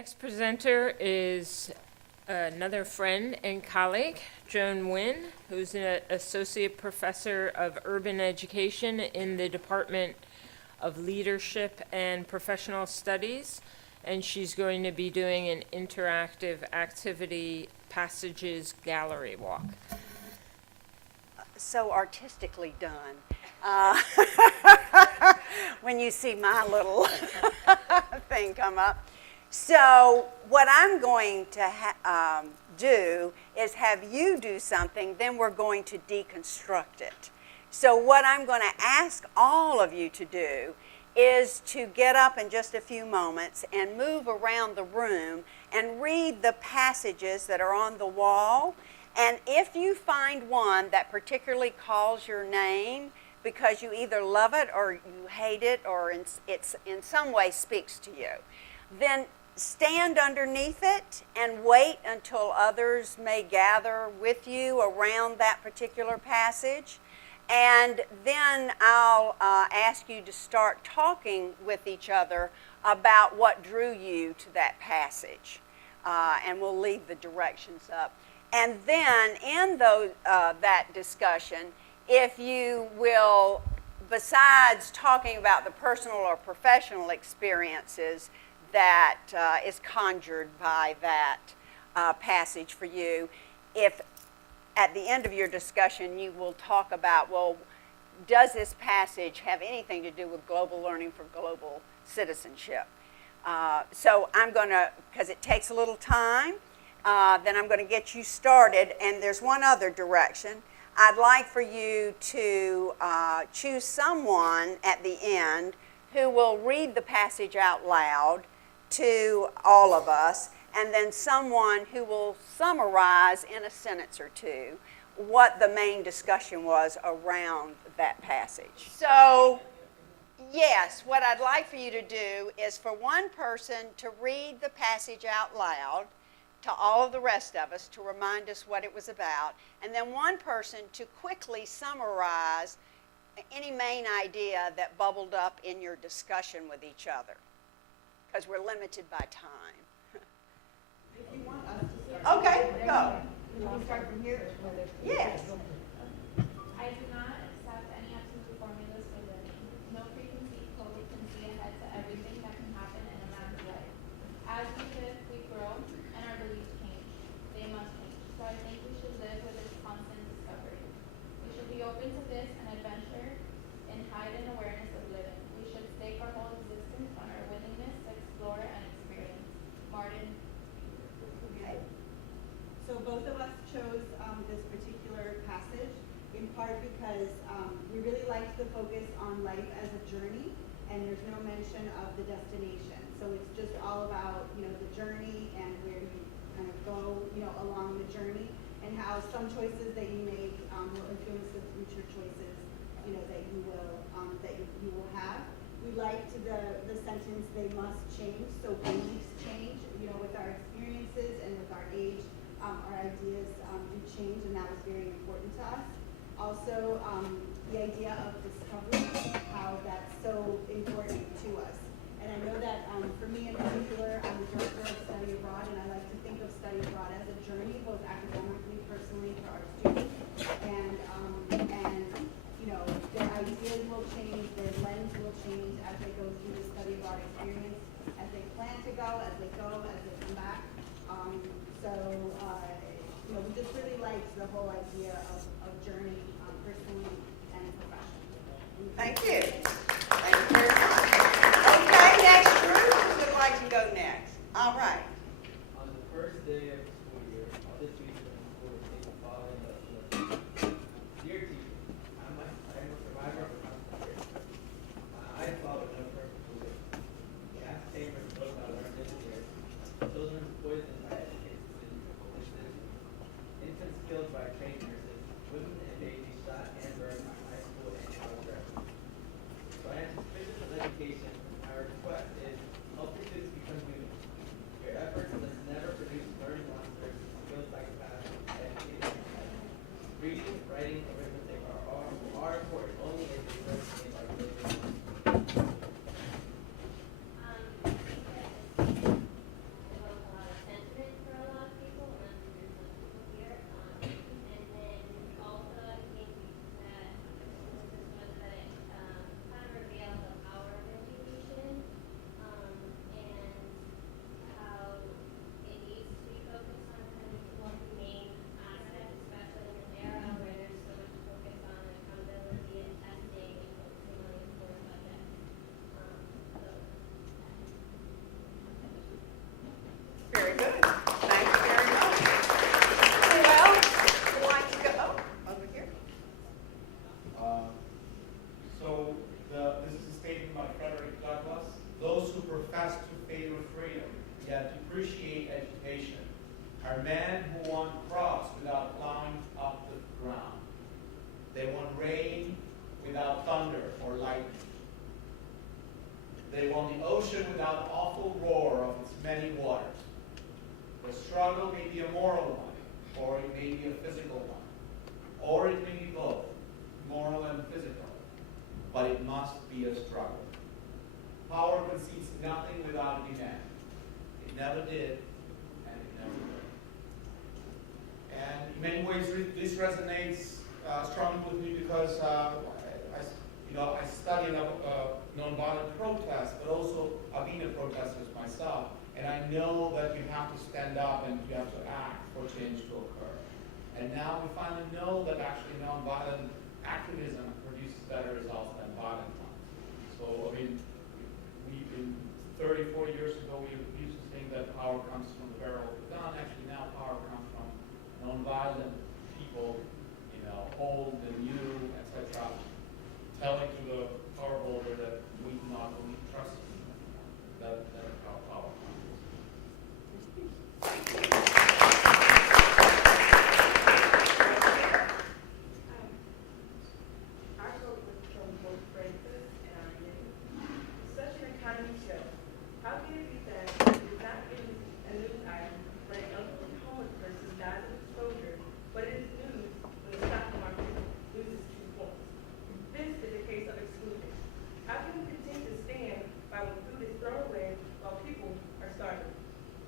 next presenter is another friend and colleague, Joan Wynne, who's an associate professor of urban education in the Department of Leadership and Professional Studies, and she's going to be doing an interactive activity passages gallery walk. So artistically done. When you see my little thing come up. So what I'm going to do is have you do something, then we're going to deconstruct it. So what I'm going to ask all of you to do is to get up in just a few moments and move around the room and read the passages that are on the wall. And if you find one that particularly calls your name because you either love it or you hate it or it's in some way speaks to you, then stand underneath it and wait until others may gather with you around that particular passage. And then I'll ask you to start talking with each other about what drew you to that passage. And we'll leave the directions up. And then in that discussion, if you will, besides talking about the personal or professional experiences that is conjured by that passage for you, if at the end of your discussion you will talk about, well, does this passage have anything to do with global learning for global citizenship? So I'm going to, because it takes a little time, then I'm going to get you started. And there's one other direction. I'd like for you to choose someone at the end who will read the passage out loud to all of us, and then someone who will summarize in a sentence or two what the main discussion was around that passage. So, yes, what I'd like for you to do is for one person to read the passage out loud to all of the rest of us to remind us what it was about, and then one person to quickly summarize any main idea that bubbled up in your discussion with each other, because we're limited by time. If you want us to start. Okay, go. Can we start from here? Yes. I do not accept any absolute formulas for living. No preconceived code can see ahead to everything that can happen in a man's life. As we live, we grow, and our beliefs change. They must change. So I think we should live with this constant discovery. We should be open to this and adventure in heightened awareness of living. We should stake our whole existence on our willingness to explore and experience. Martin. Okay. So both of us chose this particular passage in part because we really liked the focus on life as a journey, and there's no mention of the destination. So it's just all about, the journey and where you kind of go, along the journey, and how some choices that you make will influence the future choices, that you will have. We liked the sentence, they must change, so beliefs change, with our experiences and with our age, our ideas do change, and that was very important to us. Also, the idea of discovery, how that's so important to us. And I know that for me in particular, I'm the director of study abroad, and I like to think of study abroad as a journey, both academically, personally, for our students. And their ideas will change, their lens will change as they go through the study abroad experience, as they plan to go, as they come back. We just really liked the whole idea of journey, personally and professionally. Thank you. Thank you very much. Okay, next group. Who would like to go next? All right. On the first day of the school year, all the students in the school were taken following the Dear teacher, I am a survivor of a concentration. My eyes followed no purposeful way. Gas chambers closed out learned this year. Children poisoned by educated decisions. Infants killed by trained nurses. Women and babies shot and burned by high school and college records. has to favor freedom, yet depreciate education, are men who want crops without plowing up the ground. They want rain without thunder or lightning. They want the ocean without awful roar of its many waters. The struggle may be a moral one, or it may be a physical one, or it may be both, moral and physical, but it must be a struggle. Power concedes nothing without demand. It never did, and it never will. And in many ways, this resonates strongly with me because I study nonviolent protest, but also I've been a protester myself, and I know that you have to stand up and you have to act for change to occur. And now we finally know that actually nonviolent activism produces better results than violent ones. So, I mean, we've been 30, 40 years ago, we used to think that power comes from the barrel of the gun. Actually, now power comes from nonviolent people, old and new, etc., telling to the power holder that we do not believe, trust him anymore. That's how power I wrote from both Francis and our youth. Such an economy show. How can it be that it is not in a news item when an elderly homeless person dies of exposure, but it is news when the stock market loses 2 points? This is a case of exclusion. How can we continue to stand by when food is thrown away while people are starving?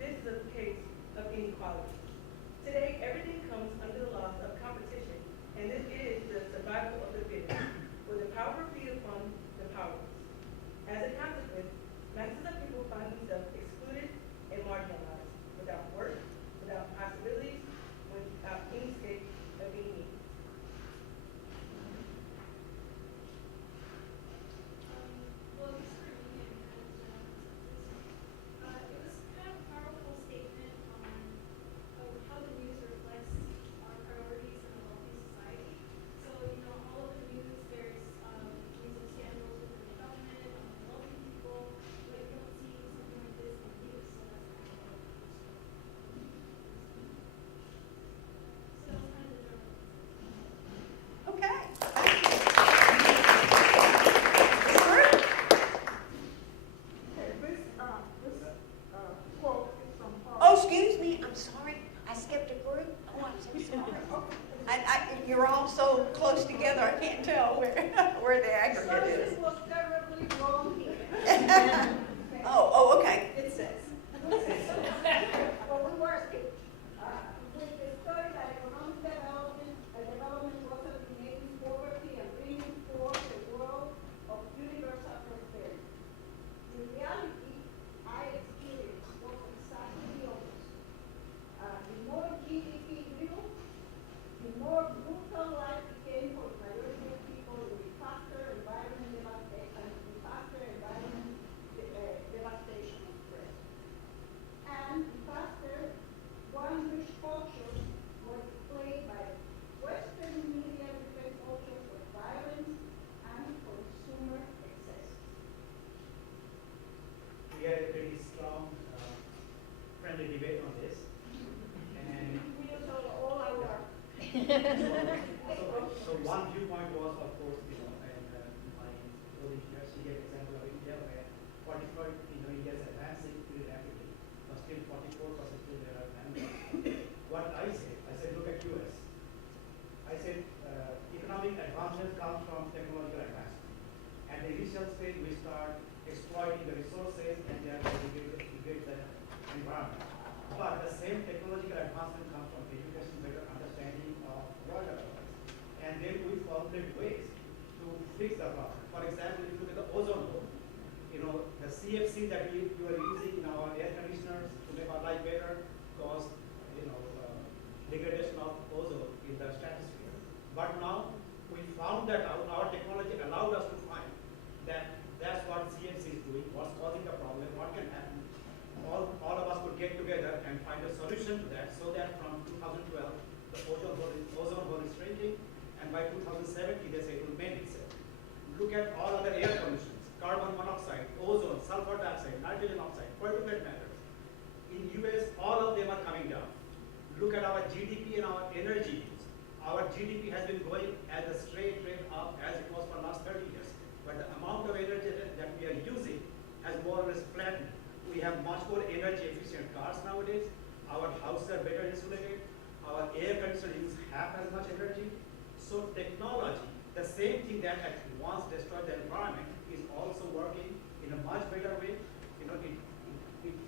This is a case of inequality. Today, everything comes under the laws of competition, and this is the survival of the fittest, where the power be upon the powerless. As a consequence, masses of people find themselves excluded and marginalized, without work, without possibilities, without any escape of any means. Well, this for me and it was kind of a powerful statement on how the news reflects our priorities in a wealthy society. So, all of the news, there's news of scandals within the government, wealthy people, but you don't see something like this in the news, so that's kind of what so that was kind of the journalism. Okay. Quote is from Paul. Oh, excuse me, I'm sorry. I skipped a group. Oh, I'm so sorry. You're all so close together, I can't tell where the aggregate is. Something was terribly wrong here. Oh, okay. It says. Well, we were skipped. With the story that economic development was eliminating poverty and bringing forth a world of universal prosperity. In reality, I experienced was exactly the opposite. The more GDP grew, the more brutal life became for the majority of people, with the faster environment devastation of spread. And the faster one which cultures were displayed by Western media reflect cultures of violence and consumer excess. We had a pretty strong, friendly debate on this. And We use all our so one viewpoint was, of course, and my old university gave example of India where 45, India's advancing pretty rapidly, but still 44% still there are members. What I said, look at US. I said, economic advancement comes from technological advancement. At the initial stage, we start exploiting the resources and therefore we degrade the environment. But the same technological advancement comes from education, better understanding of world otherwise. And then we formulate ways to fix the problem. For example, if you look at the ozone hole, the CFC that you are using in our air conditioners to make our life better cause, degradation of ozone in the stratosphere. But now we found that our technology allowed us to find that that's what CFC is doing, what's causing the problem, what can happen. All of us could get together and find a solution to that, so that from 2012 the ozone hole is shrinking, and by 2070 they say it will mend itself. Look at all other air pollutions, carbon monoxide, ozone, sulfur dioxide, nitrogen particulate matter. In US, all of them are coming down. Look at our GDP and our energy use. Our GDP has been going as a straight rate up as it was for the last 30 years. But the amount of energy that we are using has more or less flattened. We have much more energy efficient cars nowadays. Our houses are better insulated. Our air conditioner uses half as much energy. So technology, the same thing that at once destroyed the environment, is also working in a much better way. You know, it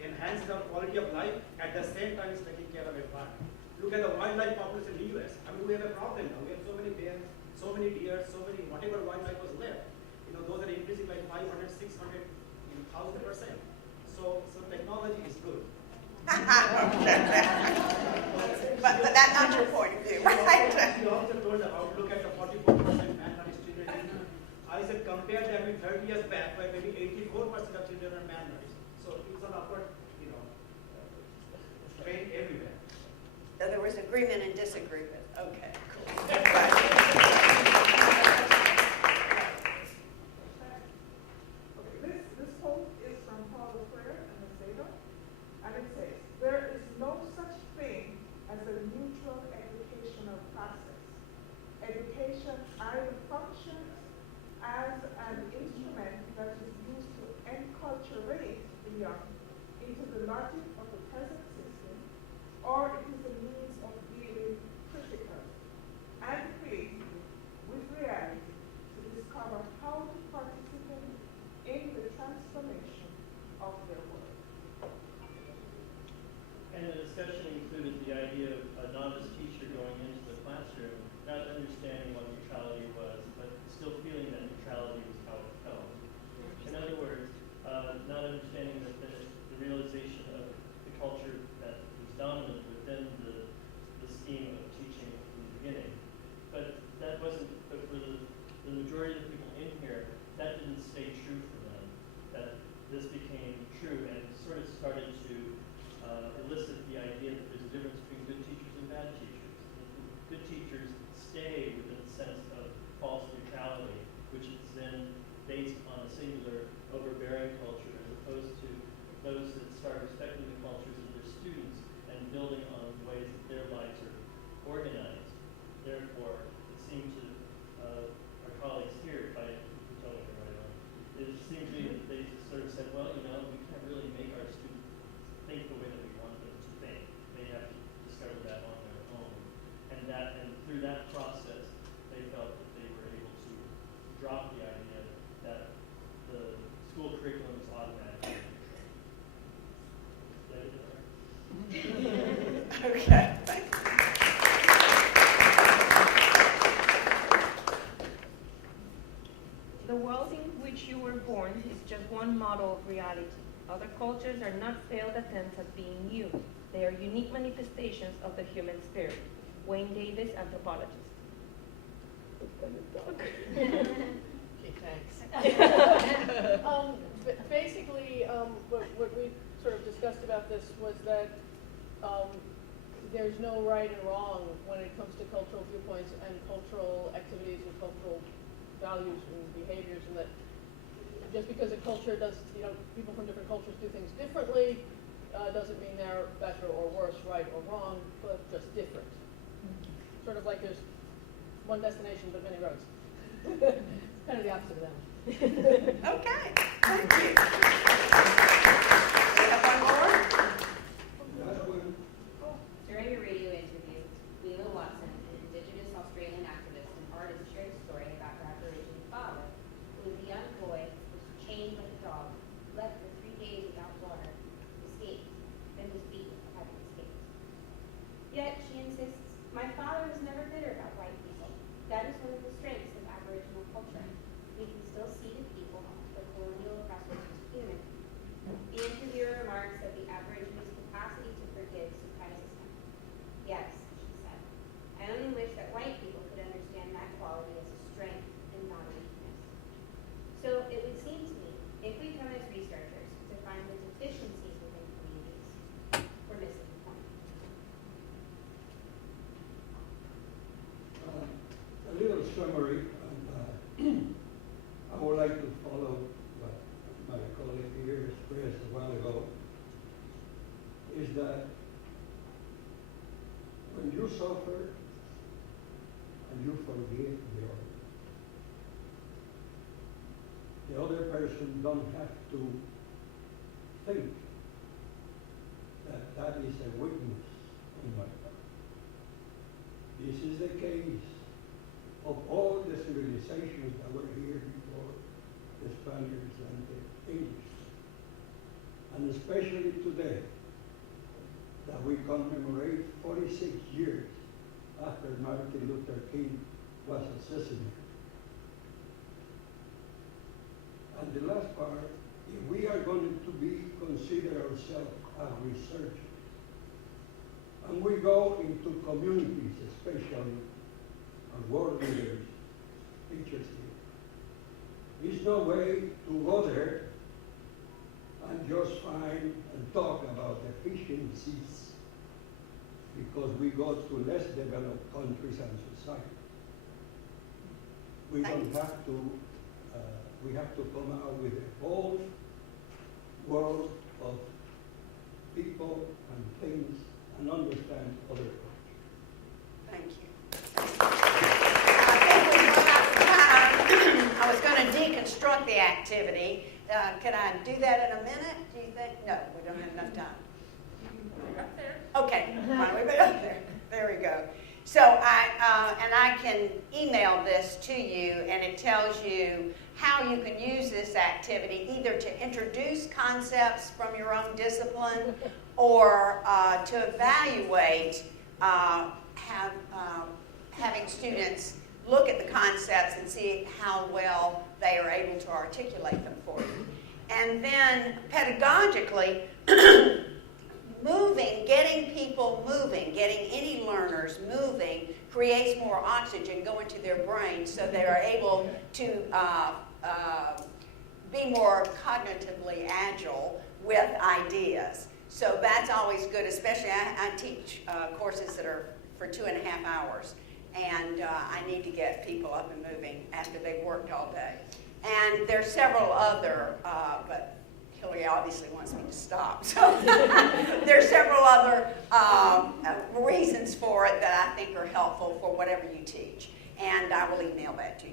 enhances our quality of life. At the same time, it's taking care of the environment. Look at the wildlife population in the US. I mean, we have a problem now. We have so many bears, so many deer, so many, whatever wildlife was left. You know, those are increasing like 500, 600, 1,000%. So technology is good. But that's not your point of view, right? You also told about, look at the 44% man-managed children. I said compare that with 30 years back, where maybe 84% of children are man-managed. So it's an upward, trend everywhere. So there was agreement and disagreement. Okay, cool. Okay, this quote is from Paulo Freire and Macedo, and it says, "There is no such thing as a neutral educational process. Education either functions as an instrument that is used to enculturate the young into the logic of the present system, or it is a means of dealing critically and creatively with reality to discover how to participate in the transformation of their world." And the discussion included the idea of a novice teacher going into the classroom, not understanding what neutrality was, but still feeling that neutrality was how it felt. In other words, not understanding that the realization of the culture that was dominant within the scheme of teaching from the beginning. But that wasn't, but for the majority of the people in here, that didn't stay true for them. That this became true and sort of started to elicit the idea that there's a difference between good teachers and bad teachers. Good teachers stay within the sense of false neutrality, which is then based on a singular, overbearing culture, as opposed to those that start respecting the cultures of their students and building on the ways that their lives are organized. Therefore, it seemed to our colleagues here, if I can tell me right on, it seemed to me that they sort of said, well, we can't really make our students think the way that we want them to think. They have to discover that on their own. And through that process, they felt that they were able to drop the idea that the school curriculum is automatically neutral. Okay, thank you. The world in which you were born is just one model of reality. Other cultures are not failed attempts at being you. They are unique manifestations of the human spirit. Wayne Davis, anthropologist. Basically, what we sort of discussed about this was that there's no right and wrong when it comes to cultural viewpoints and cultural activities and cultural values and behaviors, and that just because a culture does, people from different cultures do things differently, doesn't mean they're better or worse, right or wrong, but just different. Sort of like there's one destination but many roads. Kind of the opposite of that. Okay, thank you. We have one more? During a radio interview, Wynne Watson, an Indigenous Australian activist and artist, shared a story about her Aboriginal father, who was a young boy, was chained like a dog, left for 3 days without water, escaped, then was beaten for having escaped. Yet, she insists, my father was never bitter about white people. That is one of the strengths of Aboriginal culture. We can still see the people, the colonial oppressors, as human. The interviewer remarks that the Aborigines' capacity to forgive surprises him. Yes, she said. I only wish that white people could understand that quality as a strength and not a weakness. So it would seem to me, if we come as researchers to find the deficiencies within communities, we're missing the point. A little summary. I would like to follow what my colleague here expressed a while ago. is that when you suffer and you forgive the other person don't have to think that that is a weakness on my part. This is the case of all the civilizations that were here before the Spaniards and the English. And especially today, that we commemorate 46 years after Martin Luther King was assassinated. And the last part, if we are going to consider ourselves as researchers, and we go into communities, especially our world leaders, teachers here, there's no way to go there and just find and talk about efficiencies, because we go to less developed countries and societies. We don't have to, we have to come out with a whole world of people and things and understand other cultures. Thank you. I think we've run out of time. I was going to deconstruct the activity. Can I do that in a minute, do you think? No, we don't have enough time. We're up there. Okay, why don't we put it up there? There we go. So I can email this to you, and it tells you how you can use this activity either to introduce concepts from your own discipline or to evaluate having students look at the concepts and see how well they are able to articulate them for you. And then pedagogically, getting people moving, getting any learners moving creates more oxygen going to their brain so they are able to be more cognitively agile with ideas. So that's always good, especially I teach courses that are for 2.5 hours. And I need to get people up and moving after they've worked all day. And there's several other, but Hillary obviously wants me to stop. So there's several other reasons for it that I think are helpful for whatever you teach. And I will email that to you.